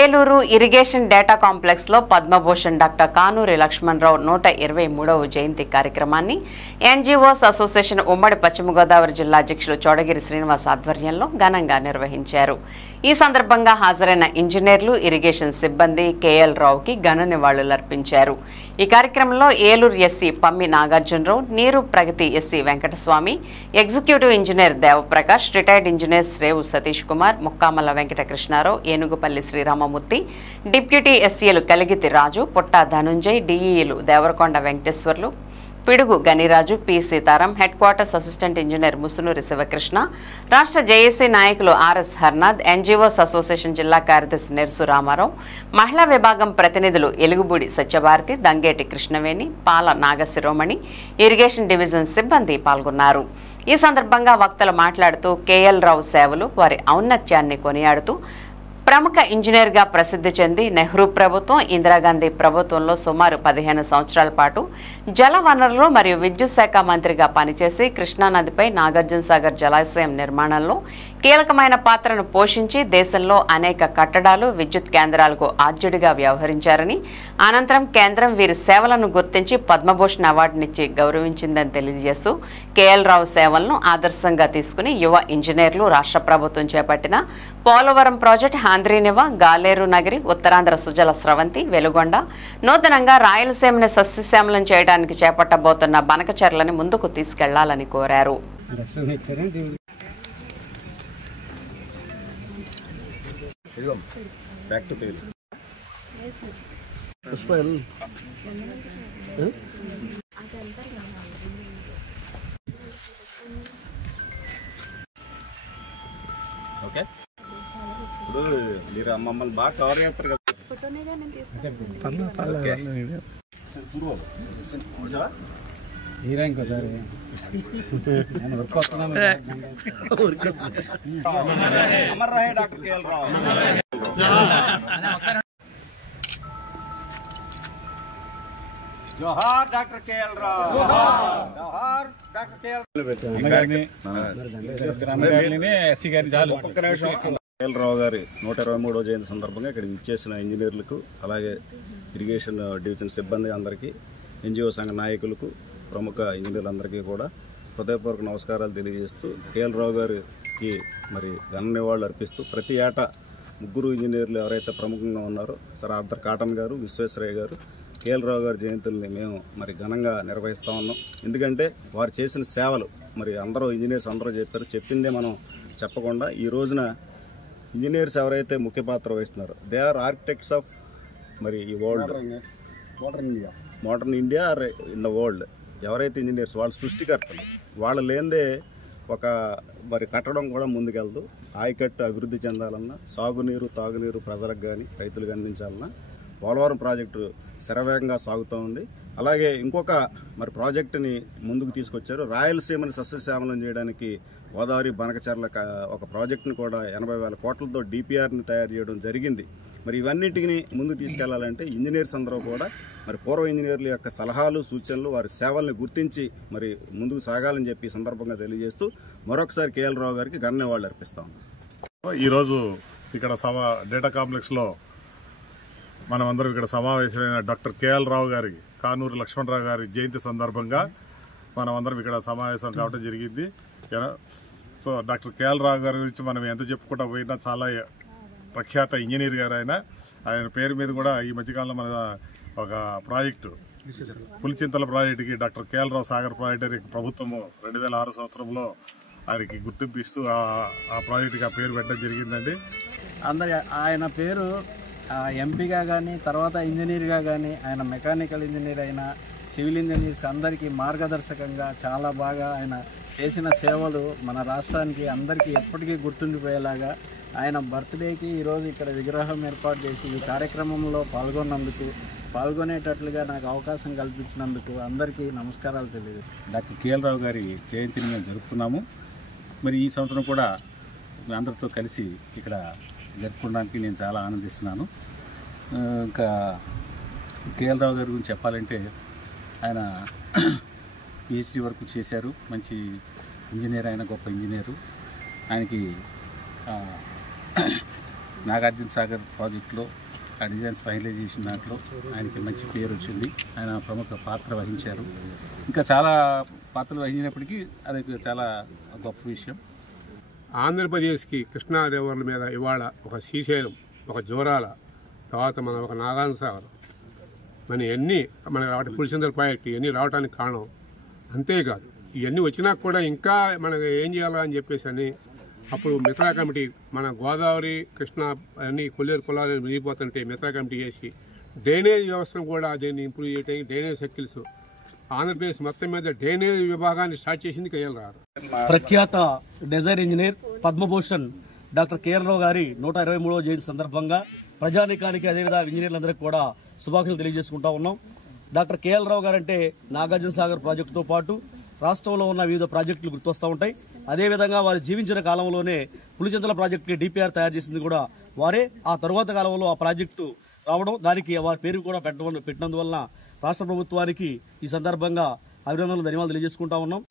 Eluru irrigation data complex లో Padma Bhushan doctor Kanuri Lakshmanarao 123వ జయంతి కార్యక్రమాన్ని NGOs association ఉమ్మడి పశ్చిమ గోదావరి జిల్లా అధ్యక్షులు చోడగిరి శ్రీనివాస్ ఆధ్వర్యంలో ఘనంగా నిర్వహించారు. ఈ సందర్భంగా హాజరైన ఇంజనీర్లు, ఇరిగేషన్ సిబ్బంది కేఎల్ రావుకి ఘన నివాళులర్పించారు. ఈ కార్యక్రమంలో ఏలూరు ఎస్సీ పమ్మి నాగార్జునరావు, నీరు ప్రగతి SC Venkataswamy, executive engineer Devaprakash, retired engineers Revu Satish Kumar, Mukkamala Venkatakrishnarao, Enugupalli Sriramamurthy, deputy ఎస్సీలు కలిగితి రాజు, పుట్టా ధనుంజయ్, డిఈలు Devarakonda Venkateswarlu, Pidugu Ganiraju, P Sitaram, headquarters assistant engineer Musunuri Sivakrishna, రాష్ట్ర జేఏసీ నాయకులు ఆర్ఎస్ హర్నాథ్, ఎన్జీఓస్ అసోసియేషన్ జిల్లా కార్యదర్శి నెర్సు రామారావు, మహిళా విభాగం ప్రతినిధులు ఎలుగుబూడి సత్యభారతి, దంగేటి కృష్ణవేణి, పాల నాగశిరోమణి, ఇరిగేషన్ డివిజన్ సిబ్బంది పాల్గొన్నారు. ఈ సందర్భంగా వక్తలు మాట్లాడుతూ కేఎల్ రావు సేవలు, వారి ఔన్నత్యాన్ని కొనియాడుతూ ప్రముఖ ఇంజనీర్గా ప్రసిద్ధి చెంది నెహ్రూ ప్రభుత్వం, ఇందిరాగాంధీ ప్రభుత్వంలో సుమారు 15 సంవత్సరాల పాటు జల వనరులు మరియు విద్యుత్ శాఖ మంత్రిగా పనిచేసి కృష్ణానదిపై నాగార్జున సాగర్ జలాశయం నిర్మాణంలో కీలకమైన పాత్రను పోషించి దేశంలో అనేక కట్టడాలు, విద్యుత్ కేంద్రాలకు ఆద్యుడిగా వ్యవహరించారని, అనంతరం కేంద్రం వీరి సేవలను గుర్తించి పద్మభూషణ్ అవార్డునిచ్చి గౌరవించిందని తెలియజేస్తూ కేఎల్ రావు సేవలను ఆదర్శంగా తీసుకుని యువ ఇంజనీర్లు రాష్ట్ర ప్రభుత్వం చేపట్టిన పోలవరం ప్రాజెక్టు, ఆంధ్రీనివ, గాలేరు నగరి, ఉత్తరాంధ్ర సుజల స్రవంతి, వెలుగొండ, నూతనంగా రాయలసీమని సస్యశ్యామలం చేయడానికి చేపట్టబోతున్న బనకచెర్లని ముందుకు తీసుకెళ్లాలని కోరారు. ఓకే, ఇప్పుడు మీరు మమ్మల్ని బాగా కవర్ చేస్తారు కదా. అమర్ రహే డాక్టర్ కేఎల్ రావు. జోహార్ డాక్టర్ కేఎల్ రావు. జోహార్ డాక్టర్ కేఎల్ రావు గారి 123వ జయంతి సందర్భంగా ఇక్కడికి ఇచ్చేసిన ఇంజనీర్లకు, అలాగే ఇరిగేషన్ డివిజన్ సిబ్బంది అందరికీ, ఎన్జిఓ సంఘ నాయకులకు, ప్రముఖ ఇంజనీర్లందరికీ కూడా హృదయపూర్వక నమస్కారాలు తెలియజేస్తూ కేఎల్ రావు గారికి మరి ఘన నివాళులు అర్పిస్తూ ప్రతి ఏటా 3 ఇంజనీర్లు ఎవరైతే ప్రముఖంగా ఉన్నారో సర్ ఆర్థర్ కాటన్ గారు, విశ్వేశ్వరయ్య గారు, కేఎల్ రావు గారి జయంతుల్ని మేము మరి ఘనంగా నిర్వహిస్తూ ఉన్నాం. ఎందుకంటే వారు చేసిన సేవలు మరి అందరూ ఇంజనీర్స్ అందరూ చెప్పారు, చెప్పిందే మనం చెప్పకుండా ఈ రోజున ఇంజనీర్స్ ఎవరైతే ముఖ్య పాత్ర వహిస్తున్నారో దే ఆర్ ఆర్కిటెక్ట్స్ ఆఫ్ మరి ఈ world, modern India in the world. ఎవరైతే ఇంజనీర్స్ వాళ్ళు సృష్టికర్తలు, వాళ్ళు లేనిదే ఒక మరి కట్టడం కూడా ముందుకెళ్తూ ఆయకట్టు అభివృద్ధి చెందాలన్నా, సాగునీరు తాగునీరు ప్రజలకు కానీ రైతులకు అందించాలన్నా పోలవరం ప్రాజెక్టు శరవేగంగా సాగుతూ ఉంది. అలాగే ఇంకొక మరి ప్రాజెక్టుని ముందుకు తీసుకొచ్చారు. రాయలసీమని సస్యశ్యామలం చేయడానికి గోదావరి బనకచెర్ల ఒక ప్రాజెక్టుని కూడా 80,000 కోట్లతో డిపిఆర్ని తయారు చేయడం జరిగింది. మరి ఇవన్నిటిని ముందుకు తీసుకెళ్లాలంటే ఇంజనీర్స్ అందరూ కూడా మరి పూర్వ ఇంజనీర్ల యొక్క సలహాలు, సూచనలు, వారి సేవల్ని గుర్తించి మరి ముందుకు సాగాలని చెప్పి ఈ సందర్భంగా తెలియజేస్తూ మరొకసారి కేఎల్ రావు గారికి ఘన నివాళులు అర్పిస్తాం. ఈరోజు ఇక్కడ డేటా కాంప్లెక్స్లో మనమందరం ఇక్కడ సమావేశమైన డాక్టర్ కేఎల్ రావు గారి, కానూరి లక్ష్మణరావు గారి జయంతి సందర్భంగా మనమందరం ఇక్కడ సమావేశం కావడం జరిగింది. సో డాక్టర్ కేఎల్ రావు గారి గురించి మనం ఎంత చెప్పుకుంటా పోయినా చాలా ప్రఖ్యాత ఇంజనీర్ గారు. ఆయన పేరు మీద కూడా ఈ మధ్యకాలంలో మన ఒక ప్రాజెక్టు పులిచింతల ప్రాజెక్టుకి డాక్టర్ కేఎల్ రావు సాగర్ ప్రాజెక్టు ప్రభుత్వము 2006 సంవత్సరంలో ఆయనకి గుర్తింపు ఇస్తూ ఆ ప్రాజెక్టుకి ఆ పేరు పెట్టడం జరిగిందండి. ఆయన పేరు ఎంపీగా కానీ, తర్వాత ఇంజనీర్గా కానీ, ఆయన మెకానికల్ ఇంజనీర్ అయినా, సివిల్ ఇంజనీర్స్ అందరికీ మార్గదర్శకంగా చాలా బాగా ఆయన చేసిన సేవలు మన రాష్ట్రానికి అందరికీ ఎప్పటికీ గుర్తుండిపోయేలాగా ఆయన బర్త్డేకి ఈరోజు ఇక్కడ విగ్రహం ఏర్పాటు చేసి ఈ కార్యక్రమంలో పాల్గొనేటట్లుగా నాకు అవకాశం కల్పించినందుకు అందరికీ నమస్కారాలు తెలియదు. డాక్టర్ కేఎల్ రావు గారి జయంతిని మేము జరుపుతున్నాము. మరి ఈ సంవత్సరం కూడా అందరితో కలిసి ఇక్కడ జరుపుకోవడానికి నేను చాలా ఆనందిస్తున్నాను. ఇంకా కేఎల్ రావు గారి గురించి చెప్పాలంటే ఆయన పిహెచ్డి వరకు చేశారు. మంచి ఇంజనీర్, ఆయన గొప్ప ఇంజనీరు. ఆయనకి నాగార్జున సాగర్ ప్రాజెక్టులో ఆ డిజైన్స్ ఫైనలైజేషన్ దాంట్లో ఆయనకి మంచి పేరు వచ్చింది. ఆయన ప్రముఖ పాత్ర వహించారు. ఇంకా చాలా పాత్రలు వహించినప్పటికీ అది చాలా గొప్ప విషయం. ఆంధ్రప్రదేశ్కి కృష్ణా రివర్ల మీద ఇవాళ ఒక శ్రీశైలం, ఒక జోరాల, తర్వాత మన ఒక నాగార్జున సాగర్, మన వాటి పులిసిందల ప్రాజెక్టు ఇవన్నీ రావడానికి కారణం. అంతేకాదు ఇవన్నీ వచ్చినాక కూడా ఇంకా మనకు ఏం చేయాలని చెప్పేసి అని అప్పుడు మిత్రా కమిటీ, మన గోదావరి కృష్ణా అన్ని కొల్లేరు పొలాలు మిగిలిపోతుంటే మిత్రా కమిటీ చేసి డ్రైనేజ్ వ్యవస్థను కూడా దీన్ని ఇంప్రూవ్ చేయడానికి డ్రైనేజ్ సర్కిల్స్ ఆంధ్రప్రదేశ్ మొత్తం మీద డ్రైనేజ్ విభాగాన్ని స్టార్ట్ చేసింది కేఎల్ రావు. ప్రఖ్యాత design engineer Padma Bhushan doctor KL Rao గారి 123వ జయంతి సందర్భంగా ప్రజానీకానికి అదేవిధంగా ఇంజనీర్లందరికీ కూడా శుభాకాంక్షలు తెలియజేసుకుంటా ఉన్నాం. డాక్టర్ కేఎల్ రావు గారంటే నాగార్జున సాగర్ ప్రాజెక్టుతో పాటు రాష్ట్రంలో ఉన్న వివిధ ప్రాజెక్టులు గుర్తొస్తూ ఉంటాయి. అదేవిధంగా వారు జీవించిన కాలంలోనే పులిచింతల ప్రాజెక్టుకి డిపిఆర్ తయారు చేసింది కూడా వారే. ఆ తరువాత కాలంలో ఆ ప్రాజెక్టు రావడం, దానికి వారి పేరు కూడా పెట్టినందువలన రాష్ట్ర ప్రభుత్వానికి ఈ సందర్భంగా అభినందనలు, ధన్యవాదాలు తెలియజేసుకుంటా ఉన్నాం.